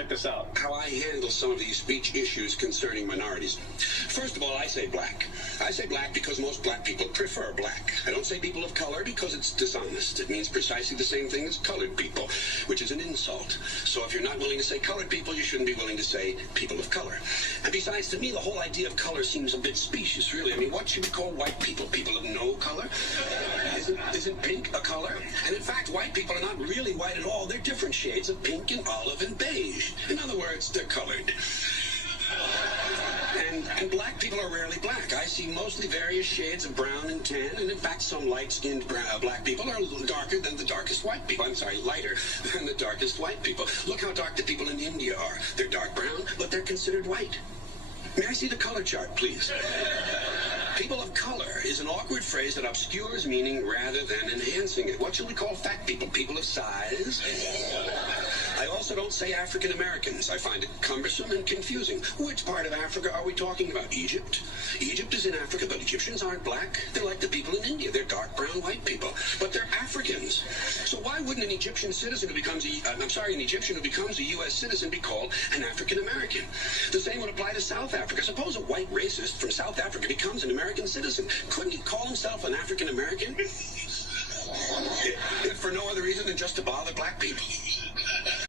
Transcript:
Check this out. How I handle some of these speech issues concerning minorities. First of all, I say black. I say black because most black people prefer black. I don't say people of color because it's dishonest. It means precisely the same thing as colored people, which is an insult. So if you're not willing to say colored people, you shouldn't be willing to say people of color. And besides, to me, the whole idea of color seems a bit specious, really. I mean, what should we call white people? People of no color? Isn't pink a color? And in fact, white people are not really white at all. They're different shades of pink and olive and beige. In other words, they're colored. And black people are rarely black. I see mostly various shades of brown and tan, and in fact, some light-skinned black people are a little darker than the darkest white people. I'm sorry, lighter than the darkest white people. Look how dark the people in India are. They're dark brown, but they're considered white. May I see the color chart, please? People of color is an awkward phrase that obscures meaning rather than enhancing it. What should we call fat people? People of size? I also don't say African Americans. I find it cumbersome and confusing. Which part of Africa are we talking about? Egypt? Egypt is in Africa, but Egyptians aren't black. They're like the people in India. They're dark brown white people. But they're Africans. So why wouldn't an Egyptian citizen who becomes an Egyptian who becomes a U.S. citizen be called an African American? The same would apply to South Africa. Suppose a white racist from South Africa becomes an American citizen. Couldn't he call himself an African American? If for no other reason than just to bother black people.